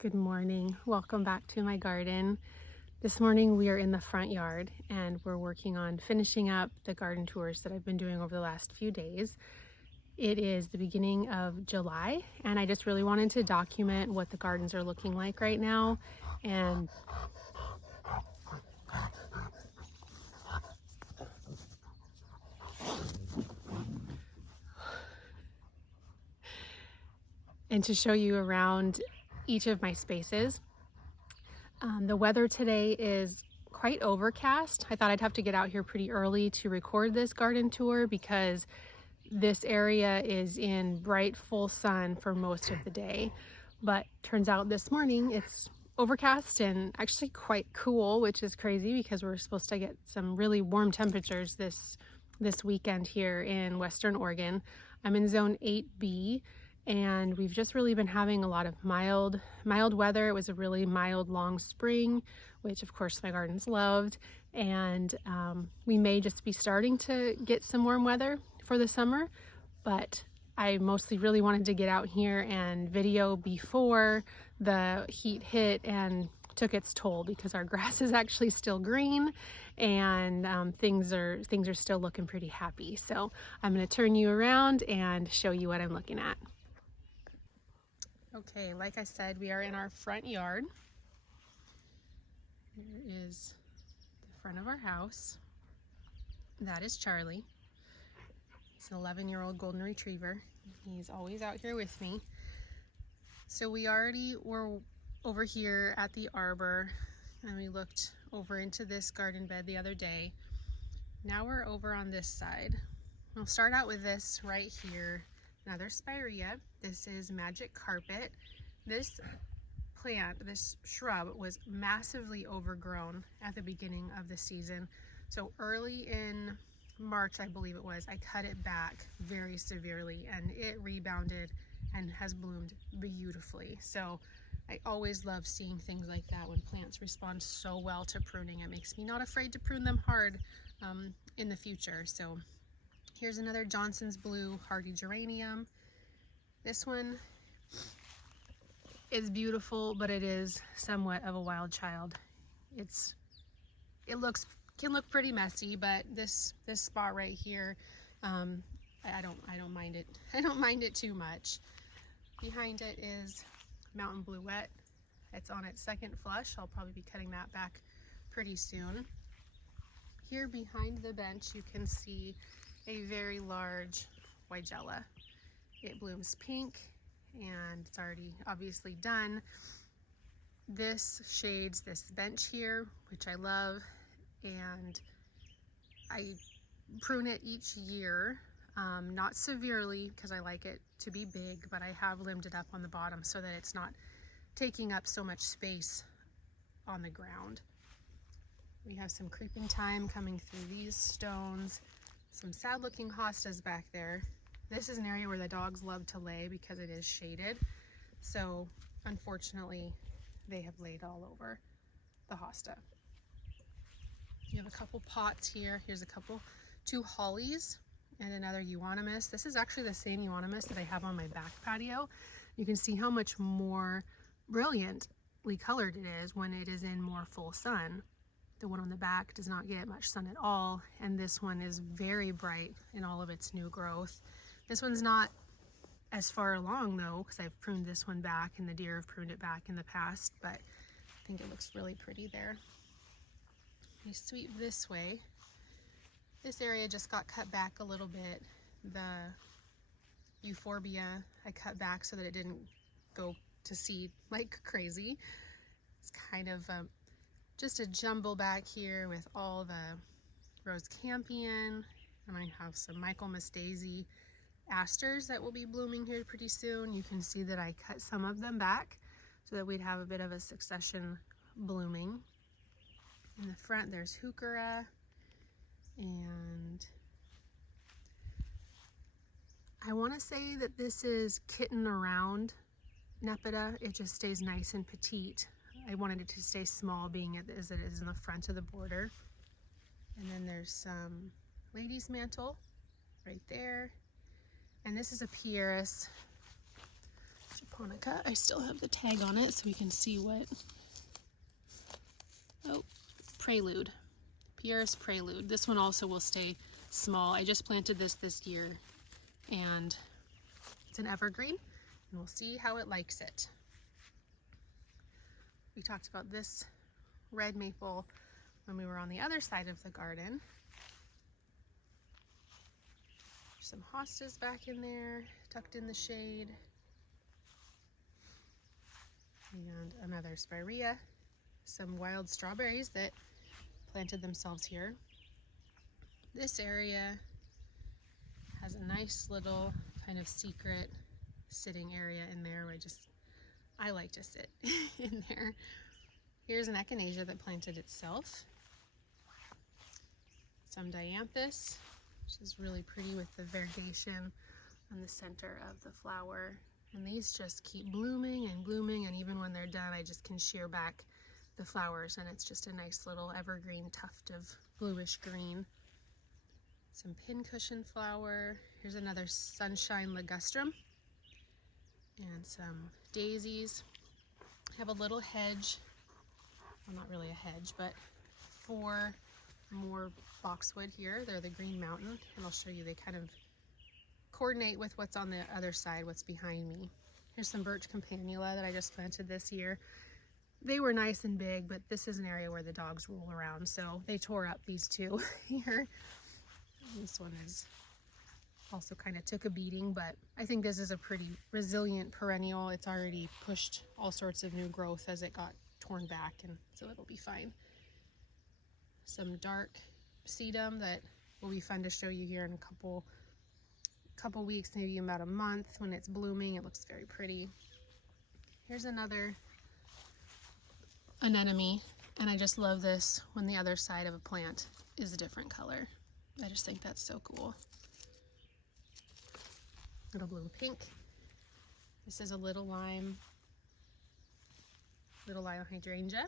Good morning. Welcome back to my garden. This morning we are in the front yard and we're working on finishing up the garden tours that I've been doing over the last few days. It is the beginning of July and I just really wanted to document what the gardens are looking like right now and to show you around each of my spaces. The weather today is quite overcast. I thought I'd have to get out here pretty early to record this garden tour because this area is in bright full sun for most of the day. But turns out this morning it's overcast and actually quite cool, which is crazy because we're supposed to get some really warm temperatures this weekend here in Western Oregon. I'm in zone 8B and we've just really been having a lot of mild weather. It was a really mild long spring, which of course my gardens loved, and we may just be starting to get some warm weather for the summer, but I mostly really wanted to get out here and video before the heat hit and took its toll, because our grass is actually still green and things are still looking pretty happy. So I'm going to turn you around and show you what I'm looking at. Okay, like I said, we are in our front yard. Here is the front of our house. That is Charlie. He's an 11-year-old golden retriever. He's always out here with me. So we already were over here at the arbor and we looked over into this garden bed the other day. Now we're over on this side. We'll start out with this right here. Another spirea. This is magic carpet. This plant, this shrub, was massively overgrown at the beginning of the season. So early in March, I believe it was, I cut it back very severely and it rebounded and has bloomed beautifully. So I always love seeing things like that when plants respond so well to pruning. It makes me not afraid to prune them hard in the future. So here's another Johnson's Blue hardy geranium. This one is beautiful, but it is somewhat of a wild child. It can look pretty messy, but this spot right here, I don't mind it. I don't mind it too much. Behind it is Mountain Bluette. It's on its second flush. I'll probably be cutting that back pretty soon. Here behind the bench, you can see a very large Weigela. It blooms pink and it's already obviously done. This shades this bench here, which I love, and I prune it each year, not severely because I like it to be big, but I have limbed it up on the bottom so that it's not taking up so much space on the ground. We have some creeping thyme coming through these stones, some sad looking hostas back there. This is an area where the dogs love to lay because it is shaded. So unfortunately, they have laid all over the hosta. You have a couple pots here. Here's two hollies and another euonymus. This is actually the same euonymus that I have on my back patio. You can see how much more brilliantly colored it is when it is in more full sun. The one on the back does not get much sun at all, and this one is very bright in all of its new growth. This one's not as far along though, because I've pruned this one back and the deer have pruned it back in the past, but I think it looks really pretty there. You sweep this way. This area just got cut back a little bit. The euphorbia I cut back so that it didn't go to seed like crazy. It's kind of just a jumble back here with all the rose campion, and I have some Michaelmas daisy asters that will be blooming here pretty soon. You can see that I cut some of them back so that we'd have a bit of a succession blooming. In the front there's heuchera, and I want to say that this is kitten around Nepeta. It just stays nice and petite. I wanted it to stay small, being as it is in the front of the border. And then there's some lady's mantle right there. And this is a Pieris. japonica. I still have the tag on it so we can see what, oh, Prelude. Pierre's Prelude. This one also will stay small. I just planted this year, and it's an evergreen, and we'll see how it likes it. We talked about this red maple when we were on the other side of the garden. Some hostas back in there, tucked in the shade. And another spirea. Some wild strawberries that planted themselves here. This area has a nice little kind of secret sitting area in there where I like to sit in there. Here's an echinacea that planted itself. Some dianthus, which is really pretty with the variegation on the center of the flower. And these just keep blooming and blooming, and even when they're done, I just can shear back the flowers, and it's just a nice little evergreen tuft of bluish green. Some pincushion flower. Here's another sunshine ligustrum. And some daisies. I have a little hedge, well, not really a hedge, but 4 more boxwood here. They're the Green Mountain, and I'll show you, they kind of coordinate with what's on the other side, what's behind me. Here's some birch campanula that I just planted this year. They were nice and big, but this is an area where the dogs roll around, so they tore up these 2 here. This one is also kind of took a beating, but I think this is a pretty resilient perennial. It's already pushed all sorts of new growth as it got torn back, and so it'll be fine. Some dark sedum that will be fun to show you here in a couple weeks, maybe about a month. When it's blooming, it looks very pretty. Here's another anemone, and I just love this when the other side of a plant is a different color. I just think that's so cool. Little blue pink. This is a little lime hydrangea.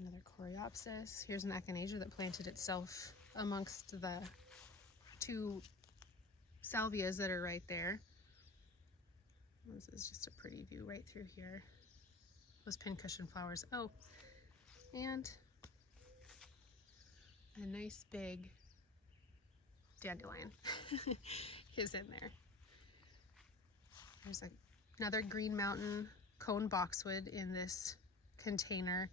Another coreopsis. Here's an echinacea that planted itself amongst the 2 salvias that are right there. This is just a pretty view right through here. Those pincushion flowers. Oh, and a nice big dandelion is in there. There's another Green Mountain cone boxwood in this container,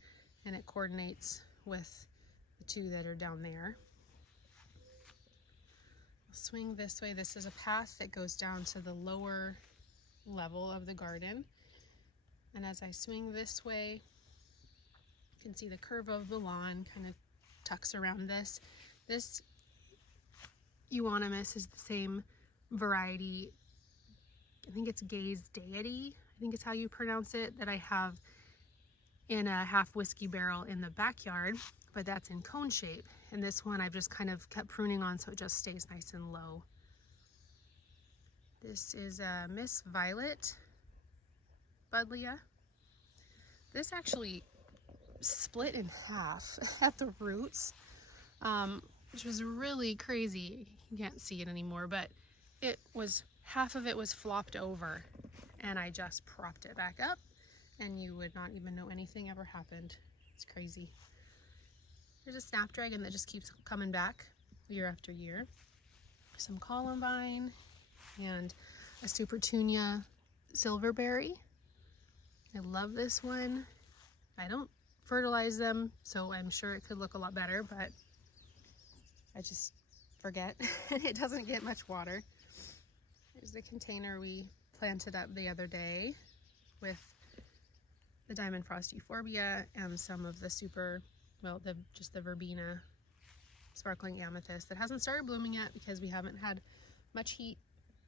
and it coordinates with the 2 that are down there. I'll swing this way. This is a path that goes down to the lower level of the garden. And as I swing this way, you can see the curve of the lawn kind of tucks around this. This euonymus is the same variety. I think it's Gay's Deity, I think is how you pronounce it, that I have in a half whiskey barrel in the backyard, but that's in cone shape. And this one I've just kind of kept pruning on so it just stays nice and low. This is a Miss Violet Buddleia. This actually split in half at the roots, which was really crazy. You can't see it anymore, but it was, half of it was flopped over, and I just propped it back up, and you would not even know anything ever happened. It's crazy. There's a snapdragon that just keeps coming back year after year. Some columbine and a Supertunia silverberry. I love this one. I don't fertilize them, so I'm sure it could look a lot better, but I just forget. It doesn't get much water. There's the container we planted up the other day with the diamond frost euphorbia and some of the just the verbena sparkling amethyst that hasn't started blooming yet because we haven't had much heat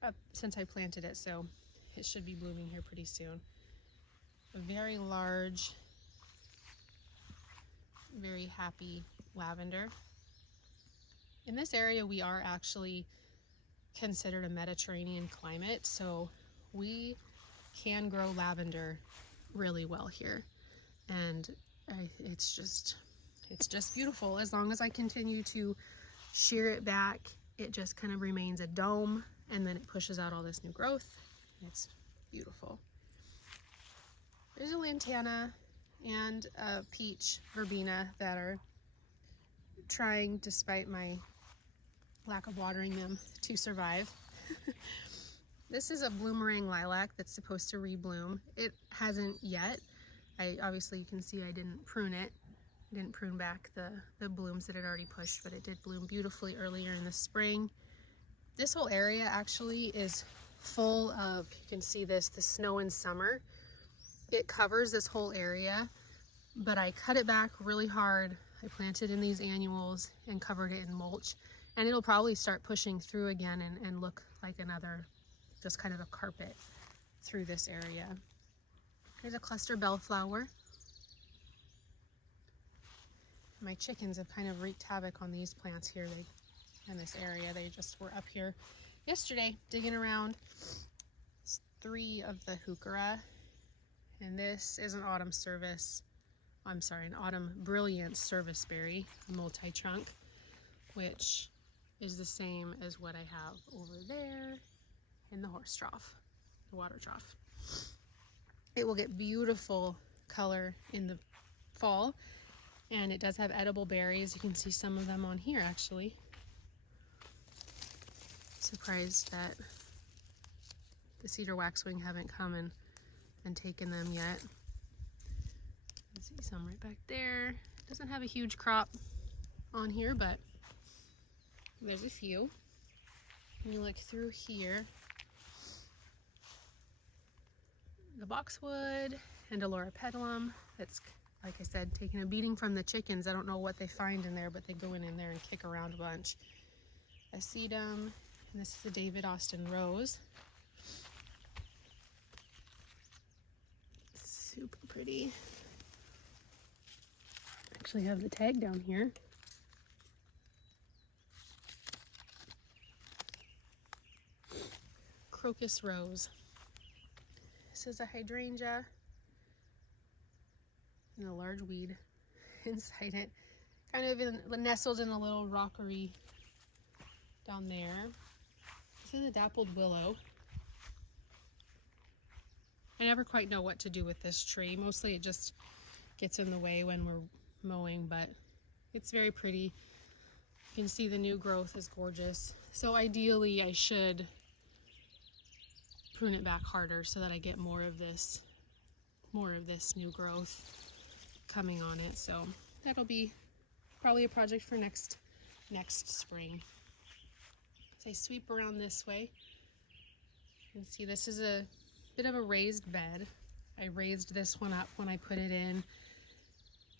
up since I planted it, so it should be blooming here pretty soon. A very large, very happy lavender. In this area we are actually considered a Mediterranean climate, so we can grow lavender really well here, and it's just beautiful. As long as I continue to shear it back, it just kind of remains a dome, and then it pushes out all this new growth. It's beautiful. There's a lantana and a peach verbena that are trying, despite my lack of watering them, to survive. This is a bloomerang lilac that's supposed to rebloom. It hasn't yet. Obviously you can see I didn't prune it. I didn't prune back the blooms that had already pushed, but it did bloom beautifully earlier in the spring. This whole area actually is full of, you can see this, the snow in summer. It covers this whole area, but I cut it back really hard. I planted in these annuals and covered it in mulch, and it'll probably start pushing through again and look like another, just kind of a carpet through this area. There's a cluster bellflower. My chickens have kind of wreaked havoc on these plants here in this area. They just were up here yesterday digging around. It's 3 of the heuchera, and this is an autumn an autumn brilliant service berry, multi-trunk, which is the same as what I have over there in the horse trough, the water trough. It will get beautiful color in the fall, and it does have edible berries. You can see some of them on here actually. Surprised that the cedar waxwing haven't come and taken them yet. You can see some right back there. Doesn't have a huge crop on here, but there's a few. When you look through here, the boxwood and Alora petalum, that's, like I said, taking a beating from the chickens. I don't know what they find in there, but they go in there and kick around a bunch. A sedum, and this is the David Austin rose. Super pretty. Actually have the tag down here. Crocus rose. This is a hydrangea and a large weed inside it, kind of nestled in a little rockery down there. This is a dappled willow. I never quite know what to do with this tree. Mostly it just gets in the way when we're mowing, but it's very pretty. You can see the new growth is gorgeous. So ideally I should prune it back harder so that I get more of this new growth coming on it. So that'll be probably a project for next spring. As I sweep around this way, you can see this is a bit of a raised bed. I raised this one up when I put it in.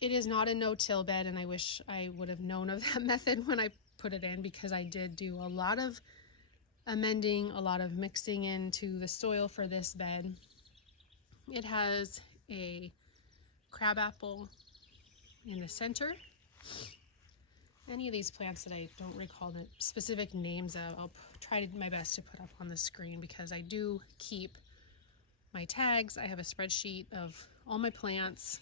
It is not a no-till bed, and I wish I would have known of that method when I put it in, because I did do a lot of amending, a lot of mixing into the soil for this bed. It has a crabapple in the center. Any of these plants that I don't recall the specific names of, I'll try my best to put up on the screen, because I do keep my tags. I have a spreadsheet of all my plants,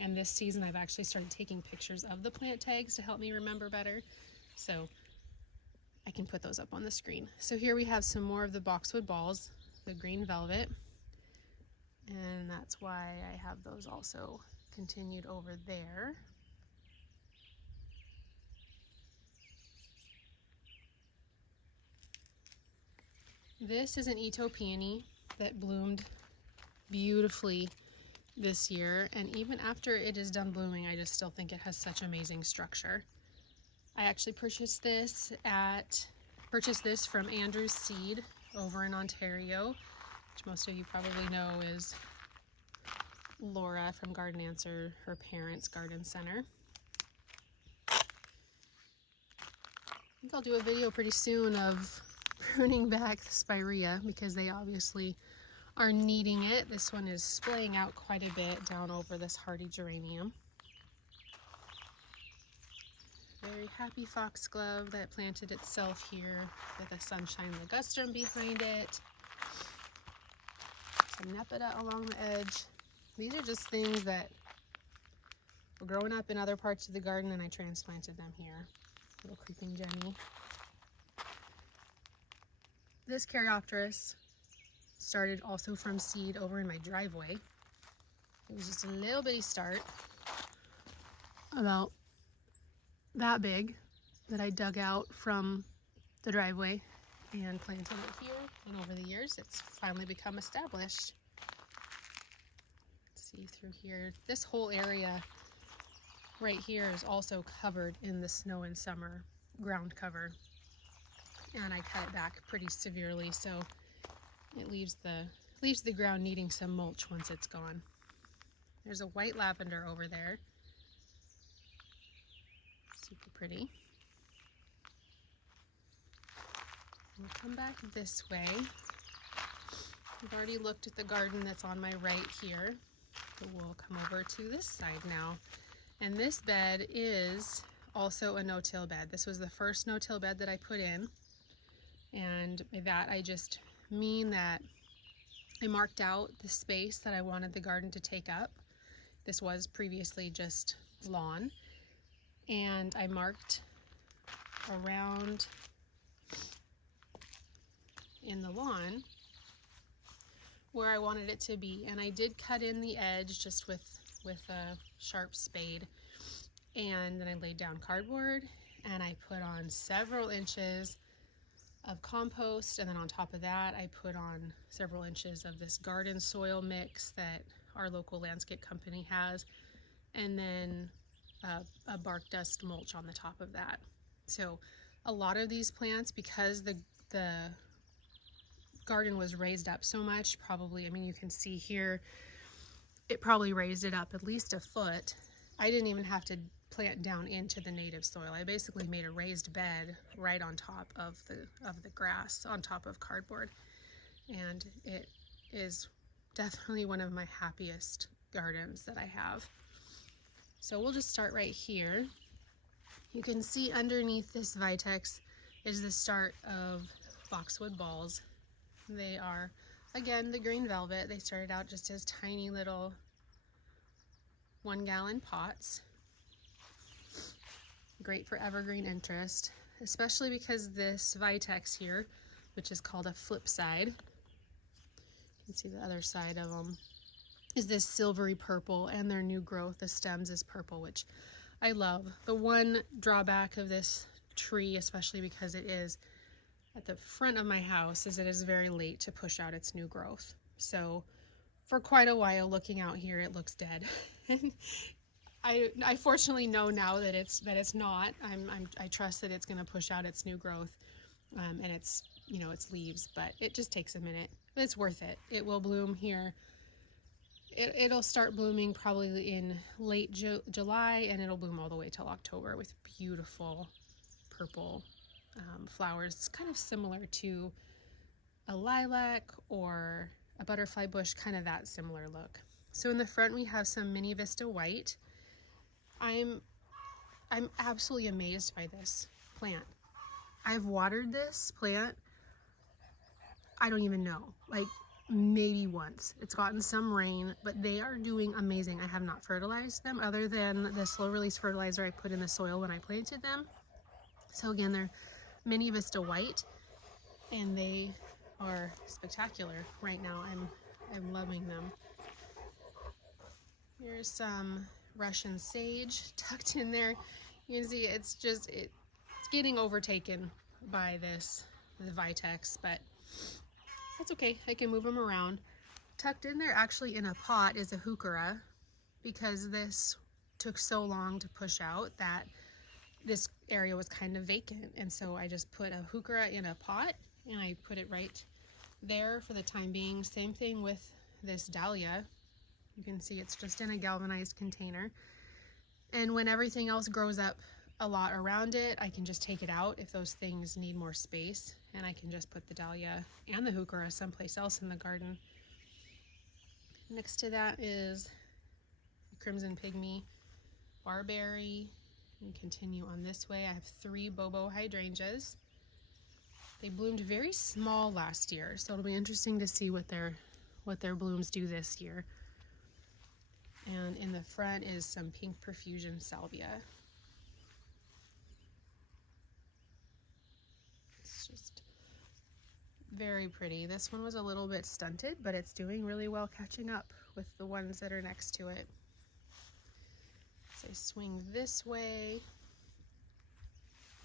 and this season I've actually started taking pictures of the plant tags to help me remember better, so I can put those up on the screen. So here we have some more of the boxwood balls, the green velvet, and that's why I have those also continued over there. This is an Ito peony that bloomed beautifully this year, and even after it is done blooming, I just still think it has such amazing structure. I actually purchased this from Andrew's Seed over in Ontario, which most of you probably know is Laura from Garden Answer, her parents' garden center. I think I'll do a video pretty soon of pruning back the spirea, because they obviously are needing it. This one is splaying out quite a bit down over this hardy geranium. Very happy foxglove that planted itself here with a sunshine ligustrum behind it. Some nepeta along the edge. These are just things that were growing up in other parts of the garden, and I transplanted them here. Little creeping Jenny. This Caryopteris Started also from seed over in my driveway. It was just a little bitty start, about that big, that I dug out from the driveway and planted it here. And over the years, it's finally become established. See through here, this whole area right here is also covered in the snow and summer ground cover, and I cut it back pretty severely, so it leaves the ground needing some mulch once it's gone. There's a white lavender over there, super pretty. We'll come back this way. We've already looked at the garden that's on my right here, but we'll come over to this side now. And this bed is also a no-till bed. This was the first no-till bed that I put in, and by that I just mean that I marked out the space that I wanted the garden to take up. This was previously just lawn, and I marked around in the lawn where I wanted it to be, and I did cut in the edge just with a sharp spade, and then I laid down cardboard and I put on several inches of compost, and then on top of that I put on several inches of this garden soil mix that our local landscape company has, and then a bark dust mulch on the top of that. So a lot of these plants, because the garden was raised up so much, probably, I mean, you can see here, it probably raised it up at least a foot. I didn't even have to plant down into the native soil. I basically made a raised bed right on top of the grass, on top of cardboard. And it is definitely one of my happiest gardens that I have. So we'll just start right here. You can see underneath this vitex is the start of boxwood balls. They are, again, the green velvet. They started out just as tiny little 1-gallon pots. Great for evergreen interest, especially because this vitex here, which is called a flip side, you can see the other side of them, is this silvery purple, and their new growth, the stems, is purple, which I love. The one drawback of this tree, especially because it is at the front of my house, is it is very late to push out its new growth. So for quite a while, looking out here, it looks dead. I fortunately know now that it's not. I trust that it's going to push out its new growth, and its leaves, but it just takes a minute. It's worth it. It will bloom here. It'll start blooming probably in late July, and it'll bloom all the way till October with beautiful purple flowers. It's kind of similar to a lilac or a butterfly bush, kind of that similar look. So in the front we have some mini Vista white. I'm absolutely amazed by this plant. I've watered this plant, I don't even know, like maybe once. It's gotten some rain, but they are doing amazing. I have not fertilized them other than the slow release fertilizer I put in the soil when I planted them. So again, they're mini Vista white, and they are spectacular right now. I'm loving them. Here's some Russian sage tucked in there. You can see it's getting overtaken by the vitex, but that's okay. I can move them around. Tucked in there, actually in a pot, is a heuchera, because this took so long to push out that this area was kind of vacant, and so I just put a heuchera in a pot and I put it right there for the time being. Same thing with this dahlia. You can see it's just in a galvanized container, and when everything else grows up a lot around it, I can just take it out if those things need more space, and I can just put the dahlia and the heuchera someplace else in the garden. Next to that is crimson pygmy barberry, and continue on this way. I have 3 bobo hydrangeas. They bloomed very small last year, so it'll be interesting to see what their blooms do this year. And in the front is some pink profusion salvia. It's just Very pretty. This one was a little bit stunted, but it's doing really well catching up with the ones that are next to it. So I swing this way.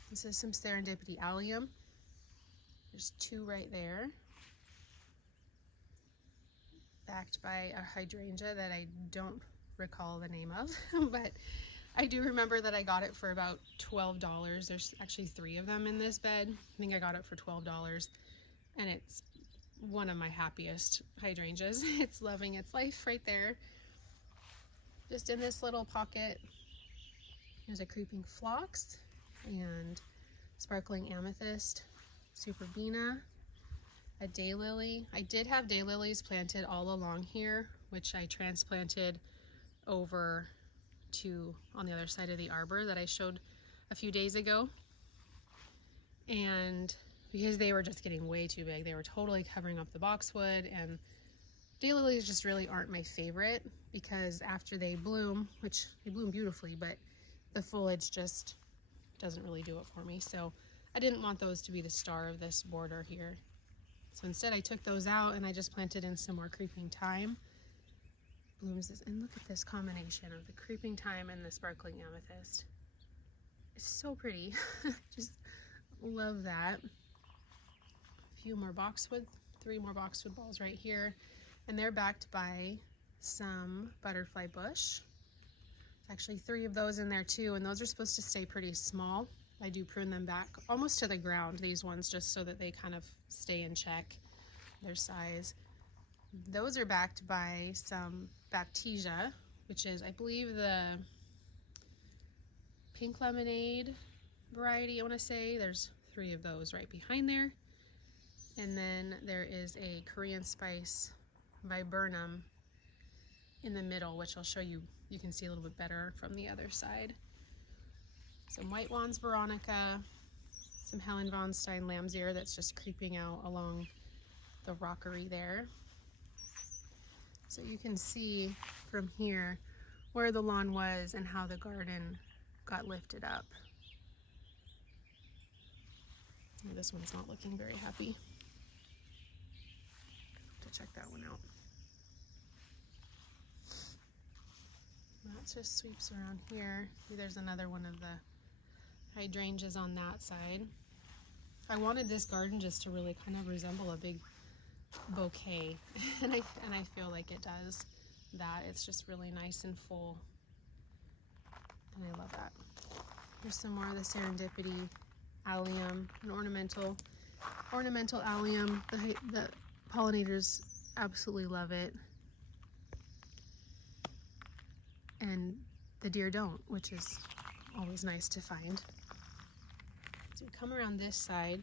This is some Serendipity Allium. There's two right there. Backed by a hydrangea that I don't recall the name of, but I do remember that I got it for about $12. There's actually 3 of them in this bed. I think I got it for $12, and it's one of my happiest hydrangeas. It's loving its life right there. Just in this little pocket, there's a creeping phlox and sparkling amethyst, superbena, a daylily. I did have daylilies planted all along here, which I transplanted over to on the other side of the arbor that I showed a few days ago. And because they were just getting way too big, they were totally covering up the boxwood, and daylilies just really aren't my favorite because after they bloom, which they bloom beautifully, but the foliage just doesn't really do it for me. So I didn't want those to be the star of this border here. So instead I took those out and I just planted in some more creeping thyme. Blooms this, and look at this combination of the creeping thyme and the sparkling amethyst. It's so pretty. Just love that. A few more boxwood, 3 more boxwood balls right here. And they're backed by some butterfly bush. Actually 3 of those in there too, and those are supposed to stay pretty small. I do prune them back almost to the ground, these ones, just so that they kind of stay in check, their size. Those are backed by some Baptisia, which is, I believe, the pink lemonade variety, I want to say. There's 3 of those right behind there. And then there is a Korean spice viburnum in the middle, which I'll show you. You can see a little bit better from the other side. Some white wands veronica, some Helen von Stein lamb's ear that's just creeping out along the rockery there. So you can see from here where the lawn was and how the garden got lifted up. Oh, this one's not looking very happy. Have to check that one out. That just sweeps around here. See, there's another one of the hydrangeas on that side. I wanted this garden just to really kind of resemble a big bouquet, and I feel like it does that. It's just really nice and full, and I love that. Here's some more of the Serendipity Allium, an ornamental allium. The pollinators absolutely love it, and the deer don't, which is always nice to find. So we come around this side,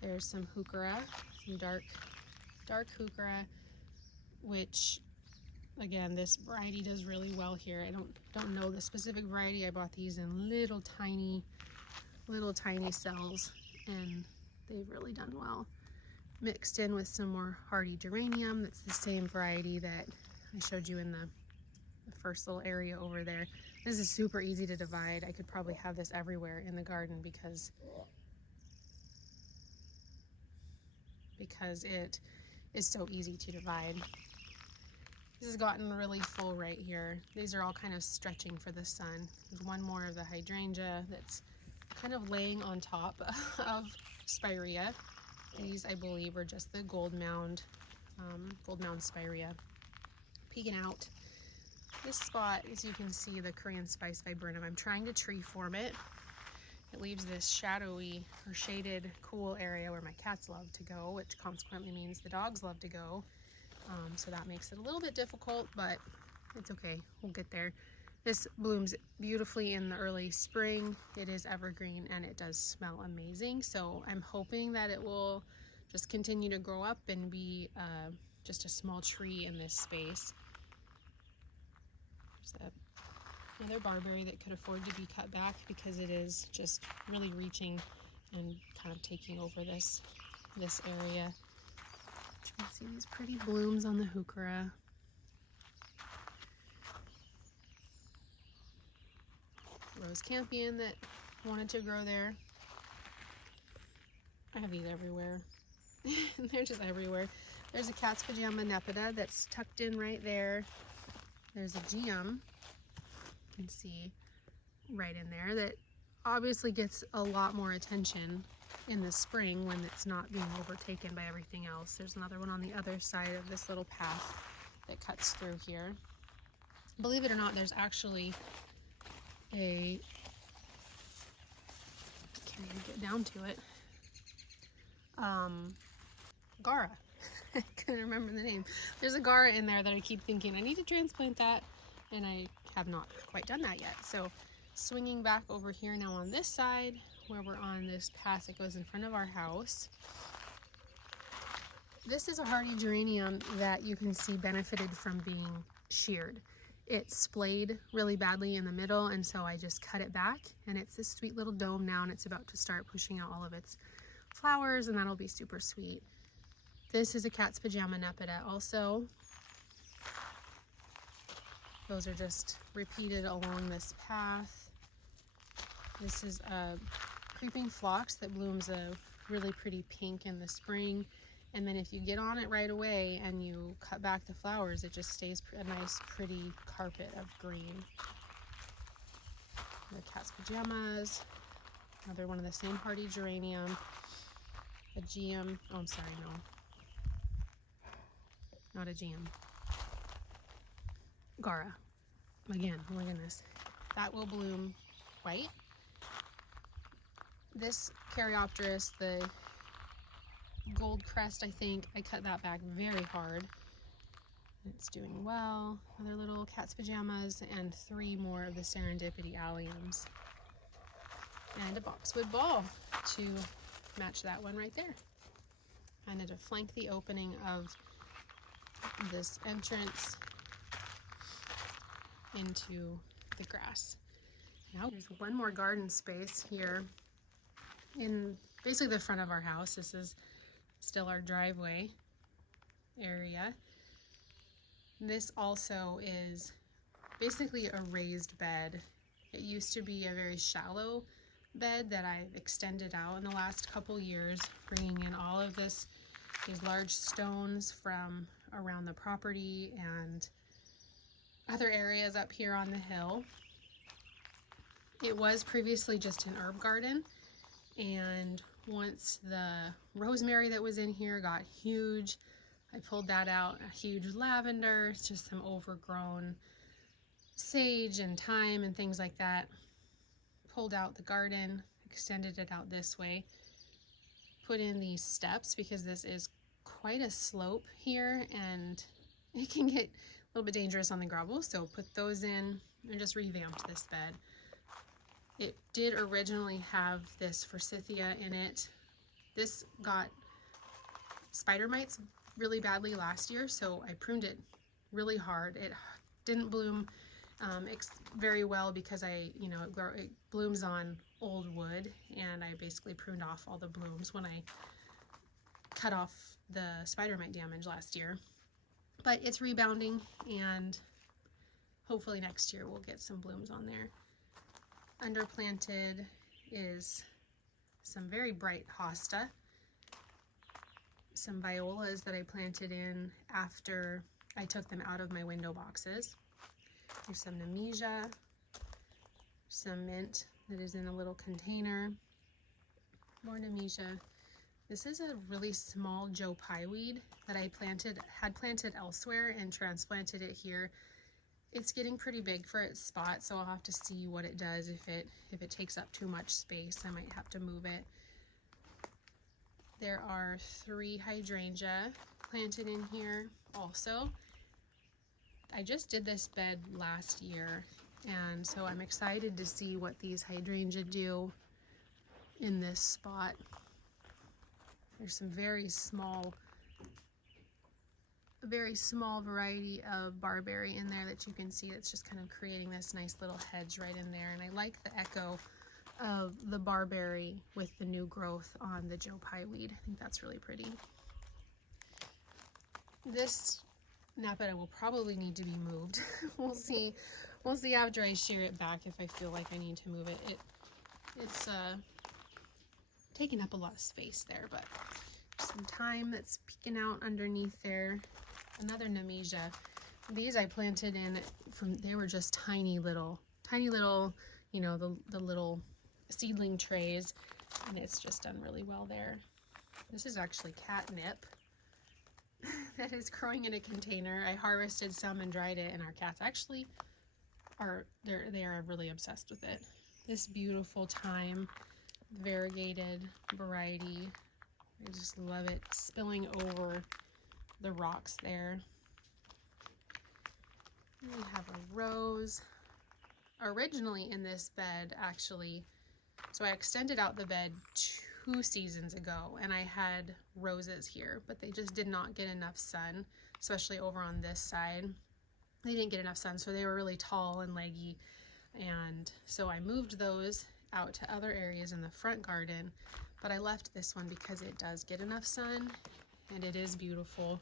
there's some heuchera, some dark heuchera, which again, this variety does really well here. I don't know the specific variety. I bought these in little tiny cells, and they've really done well. Mixed in with some more hardy geranium. That's the same variety that I showed you in the first little area over there. This is super easy to divide. I could probably have this everywhere in the garden because it is so easy to divide. This has gotten really full right here. These are all kind of stretching for the sun. There's one more of the hydrangea that's kind of laying on top of spirea. These, I believe, are just the gold mound spirea peeking out. This spot, as you can see, the Korean spice viburnum, I'm trying to tree form it. It leaves this shadowy or shaded, cool area where my cats love to go, which consequently means the dogs love to go. So that makes it a little bit difficult, but it's okay. We'll get there. This blooms beautifully in the early spring. It is evergreen and it does smell amazing. So I'm hoping that it will just continue to grow up and be just a small tree in this space. There's another barberry that could afford to be cut back because it is just really reaching and kind of taking over this area. You can see these pretty blooms on the heuchera. Rose campion that wanted to grow there. I have these everywhere. They're just everywhere. There's a cat's pajama nepeta that's tucked in right there. There's a geum, you can see right in there, that obviously gets a lot more attention in the spring when it's not being overtaken by everything else. There's another one on the other side of this little path that cuts through here. Believe it or not, there's actually a, can't even get down to it, Gara. I couldn't remember the name. There's a Gara in there that I keep thinking I need to transplant that, and I have not quite done that yet. So swinging back over here now on this side, where we're on this path that goes in front of our house. This is a hardy geranium that you can see benefited from being sheared. It splayed really badly in the middle, and so I just cut it back, and it's this sweet little dome now, and it's about to start pushing out all of its flowers, and that'll be super sweet. This is a cat's pajama nepeta also. Those are just repeated along this path. This is a creeping phlox that blooms a really pretty pink in the spring. And then if you get on it right away and you cut back the flowers, it just stays a nice pretty carpet of green. The cat's pajamas, another one of the same hardy geranium, a geum, oh I'm sorry, no, not a geum, Gara, again, oh my goodness, that will bloom white. This Caryopteris, the gold crest, I think, I cut that back very hard. It's doing well. Other little cat's pajamas, and 3 more of the serendipity alliums. And a boxwood ball to match that one right there. Kind of to flank the opening of this entrance into the grass. Now there's one more garden space here in basically the front of our house. This is still our driveway area. This also is basically a raised bed. It used to be a very shallow bed that I've extended out in the last couple years, bringing in all of these large stones from around the property and other areas up here on the hill. It was previously just an herb garden, and once the rosemary that was in here got huge, I pulled that out. A huge lavender, it's just some overgrown sage and thyme and things like that. Pulled out the garden, extended it out this way, put in these steps because this is quite a slope here and it can get a little bit dangerous on the gravel, so put those in and just revamped this bed. It did originally have this forsythia in it. This got spider mites really badly last year, so I pruned it really hard. It didn't bloom very well because it blooms on old wood, and I basically pruned off all the blooms when I cut off the spider mite damage last year. But it's rebounding, and hopefully next year we'll get some blooms on there. Underplanted is some very bright hosta, some violas that I planted in after I took them out of my window boxes. There's some nemesia, some mint that is in a little container, more nemesia. This is a really small Joe Pye weed that I had planted elsewhere and transplanted it here. It's getting pretty big for its spot, so I'll have to see what it does. If it takes up too much space, I might have to move it. There are 3 hydrangea planted in here also. I just did this bed last year, and so I'm excited to see what these hydrangea do in this spot. There's some very small variety of barberry in there that you can see. It's just kind of creating this nice little hedge right in there, and I like the echo of the barberry with the new growth on the Joe Pye weed. I think that's really pretty. This nepeta will probably need to be moved. We'll see after I shear it back if I feel like I need to move it. It's taking up a lot of space there, but just some thyme that's peeking out underneath there. Another nemesia. These I planted in they were just tiny little, you know, the little seedling trays, and it's just done really well there. This is actually catnip that is growing in a container. I harvested some and dried it, and our cats actually they are really obsessed with it. This beautiful thyme, variegated variety. I just love it spilling over the rocks there. We have a rose. Originally in this bed, actually, so I extended out the bed 2 seasons ago, and I had roses here, but they just did not get enough sun, especially over on this side. They didn't get enough sun, so they were really tall and leggy, and so I moved those out to other areas in the front garden, but I left this one because it does get enough sun, and it is beautiful.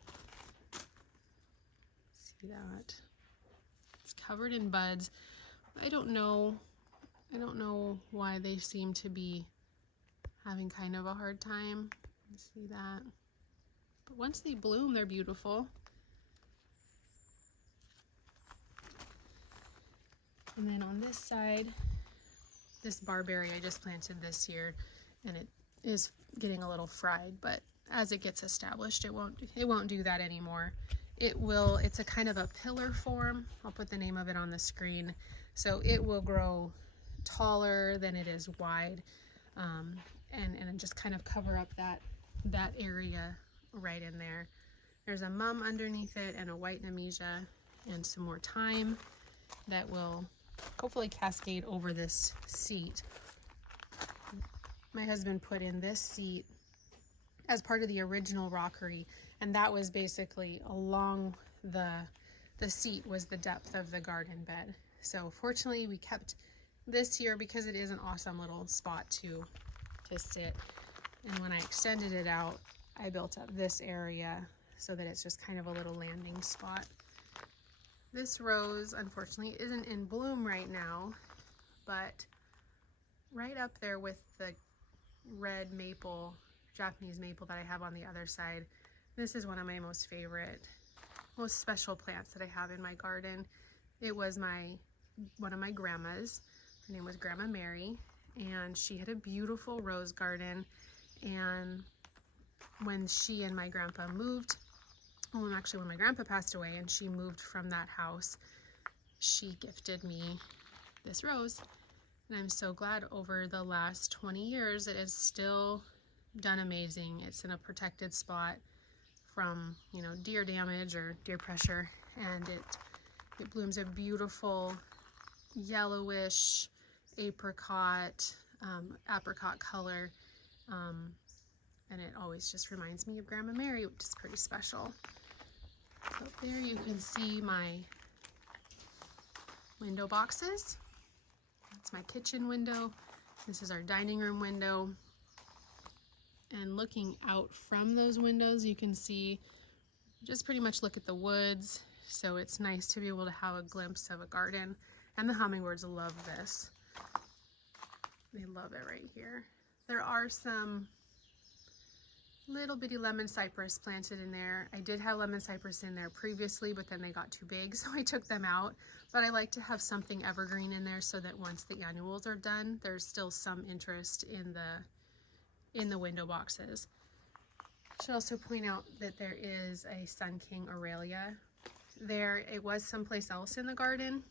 See that? It's covered in buds. I don't know why they seem to be having kind of a hard time. You see that? But once they bloom, they're beautiful. And then on this side, this barberry I just planted this year, and it is getting a little fried, but as it gets established, it won't do that anymore. It's a kind of a pillar form. I'll put the name of it on the screen. So it will grow taller than it is wide, and just kind of cover up that area right in there. There's a mum underneath it and a white nemesia and some more thyme that will hopefully cascade over this seat. My husband put in this seat as part of the original rockery, and that was basically along the seat was the depth of the garden bed. So fortunately we kept this here because it is an awesome little spot to sit. And when I extended it out, I built up this area so that it's just kind of a little landing spot. This rose unfortunately isn't in bloom right now, but right up there with the red maple, Japanese maple that I have on the other side, this is one of my most special plants that I have in my garden. It was one of my grandma's. Her name was Grandma Mary, and she had a beautiful rose garden. And when she and my grandpa moved, when my grandpa passed away and she moved from that house, she gifted me this rose. And I'm so glad over the last 20 years it has still done amazing. It's in a protected spot from, you know, deer damage or deer pressure, and it blooms a beautiful yellowish apricot color, and it always just reminds me of Grandma Mary, which is pretty special. So there you can see my window boxes. That's my kitchen window. This is our dining room window. And looking out from those windows, you can see, just pretty much look at the woods. So it's nice to be able to have a glimpse of a garden. And the hummingbirds love this. They love it right here. There are some little bitty lemon cypress planted in there. I did have lemon cypress in there previously, but then they got too big, so I took them out. But I like to have something evergreen in there so that once the annuals are done, there's still some interest in the window boxes. I should also point out that there is a Sun King Aurelia. It was someplace else in the garden,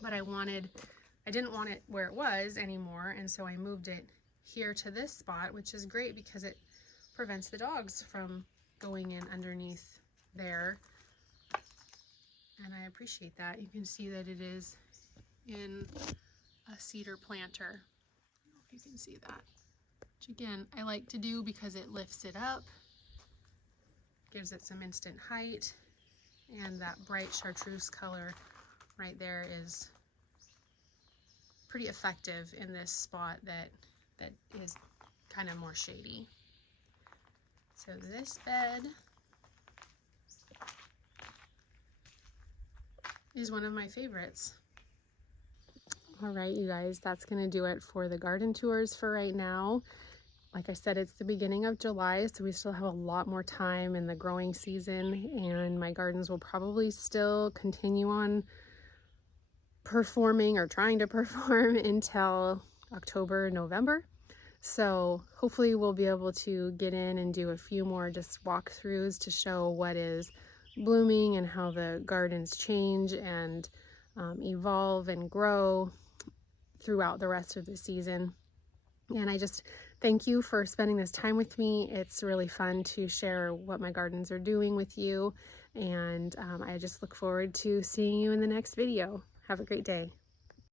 but I didn't want it where it was anymore, and so I moved it here to this spot, which is great because it prevents the dogs from going in underneath there, and I appreciate that. You can see that it is in a cedar planter. I don't know if you can see that, which again I like to do because it lifts it up, gives it some instant height, and that bright chartreuse color right there is pretty effective in this spot that is kind of more shady. So this bed is one of my favorites. All right, you guys, that's gonna do it for the garden tours for right now. Like I said, it's the beginning of July, so we still have a lot more time in the growing season, and my gardens will probably still continue on performing or trying to perform until October, November. So hopefully we'll be able to get in and do a few more just walkthroughs to show what is blooming and how the gardens change and evolve and grow throughout the rest of the season. And I just thank you for spending this time with me. It's really fun to share what my gardens are doing with you. And I just look forward to seeing you in the next video. Have a great day.